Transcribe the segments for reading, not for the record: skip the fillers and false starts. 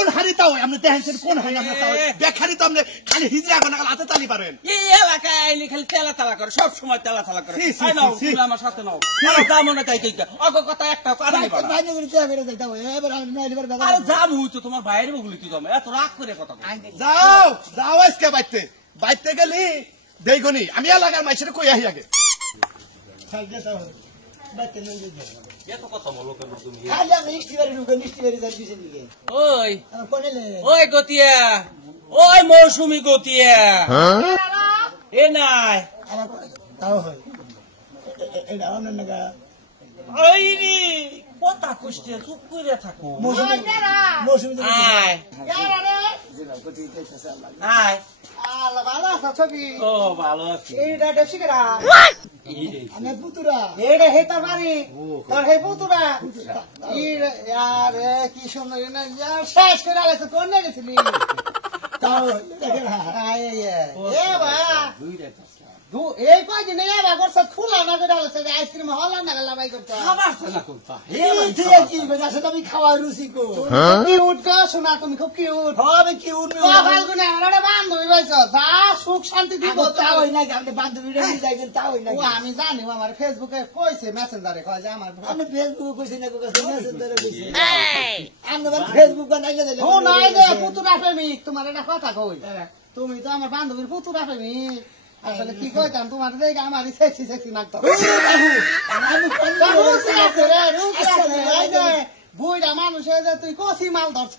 কোন হারিতাও আপনি দেখেন কোন হারি আপনি তাও বেখারি তো আপনি খালি হিজরা কোন হাতে তালি পারেন এই এলাকায় আইলি খালি তেলা তালা করে সব সময় তেলা তালা করে আই নাও তুমি আমার সাথে নাও আরে যা মনে তাই কইকা অগ কথা একটা কারণ নেই বাবা ভাই করে চা করে যাইতাও এবার আমি নইলে বার আরে যাম হইতো তোমার বাইরে বগুলি কি তুমি এত রাগ করে কথা যাও যাও আজকে বাইতে গেলি দেইগনি আমি এলাকার মাইসের কই আহি আগে খাই যাও বাইতে নই যাই এত কথা বলো কেন তুমি খালি আমি মিষ্টি বাড়ি যাই দিছেন দিকে ওই আমার কোনেলে ওই গতিয়া ওই মৌসুমী গতিয়া এ নাই আমার তাও হয় এটা আমার নাগা ওই রে কথা কষ্টে চুপ করে থাকো মৌসুমী আয় আয় আল্লাহ ভালো আছে ছবি ও ভালো আছি এইটা দেখছি কেরা এই রে আমি পুতুরা এইটা হেতা বাড়ি তোর হে পুতুরা ইয়ার কি সুন্দর না শেষ করে আলাইছে কোন না গেছিলি তাও এ বা এই কয়দিন এবার করছে খোলা না করে আলাইছে আইসক্রিম হলা না গেলা ভাই করতে খাবার না করতা এই ঠিক কি করে আসলে আমি খাওয়া রুচি কো কিউট কা শোনা তুমি খুব কিউট হবে কিউট ফালগুনে আমারে বান্ধবী ভাইছো যা সুখ শান্তি দিব তাও হই না আপনি বান্ধবীরা নিয়ে যাইবেন তাও হই না ও আমি জানি আমার ফেসবুকে কইছে মেসেঞ্জারে কয় যে আমার আপনি ফেসবুকে কইছেন না কইছে মেসেঞ্জারে কইছে আপনি ফেসবুক বানাইলে দিলে ও নাই দে পুতুরা প্রেমিক তোমার এটা কথা কই তুমি তো আমার বান্ধবীর পুতুরা প্রেমিক আসলে কি কইতাম তোমার দেখে আমার সেক্সি লাগতো আমি রুচি আছে রে রুচি আছে বুইড়া মানুষ যে তুই কষি মাল ধরছ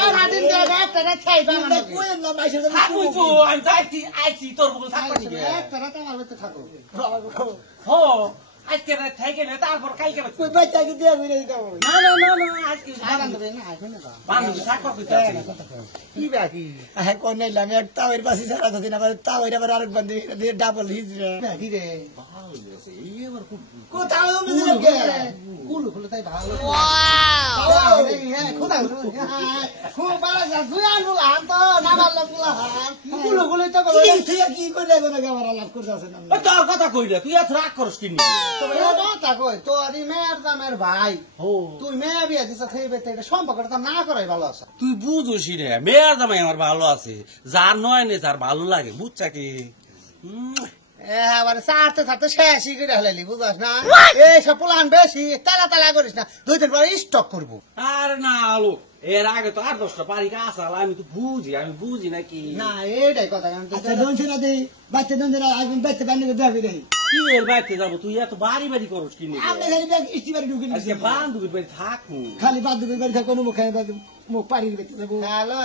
এরা দিন একটা খাইবা না কই না মাইছে থাকু তো আমি যাইছি আইছি তোর বল থাকবা নি একটা রাত আমার ভিতরে থাকো হো আজকে রাত থেকে না তারপর কালকে কই বাচ্চা কি দিয়া মিলে দিতাম না না না না আজকে বান্ধবী না এখন না বান্ধবী থাকবা কইতা কি বাকি হ্যাঁ কোন নাই আমি একটা ওর পাশে সারা দিন আবার তাও এর আবার আরেক বান্ধবী দিয়ে ডাবল হিজরে কি রে ভালো হইছে এই আবার খুব কোথাও মিলে গে কুলু কুলু তাই ভালো ওয়াও হ্যাঁ কোথাও খুব ভালো যা দুয়ান বল আন তো না ভালো বলা কুলু কুলু তো বলে কি করে গনে আমার লাভ করতে আছে না তোর কথা কই রে তুই এত রাগ করস কিনি তুমি কথা কই তোরই মেয়ের দামের ভাই তুই মেয়ে বিয়ে দিছ থেইবে তে সম্পর্কটা না করাই ভালো আছে তুই বুঝছিস রে মেয়ের জামাই আমার ভালো আছে যার নয় নে যার ভালো লাগে বুঝছা কি এবারে সারতে সারতে শেষই করে হলালি বুঝাস না এই সব প্লান বেশি তালা তালা করিস না 2 দিন পরে স্টক করবো আরে না আলো এর আগে তো 8-10টা বাড়ি কাঁচাল আমি তো বুঝি নাকি না এইটাই কথা আচ্ছা দোনছে না দেই বাচ্চা দোনছে না আগুন বাচ্চা বানিয়ে দেবে দেই কি এর বাড়িতে যাবো তুই এত বাড়ি করস কিনে আপনি খালি ব্যাগ ইস্তিবারে ঢুকে আজকে বান্ধবীর বাড়ি থাকবো খালি বান্ধবীর বাড়ি থাকো মুখ পাড়ির বেঁচে যাবো হ্যালো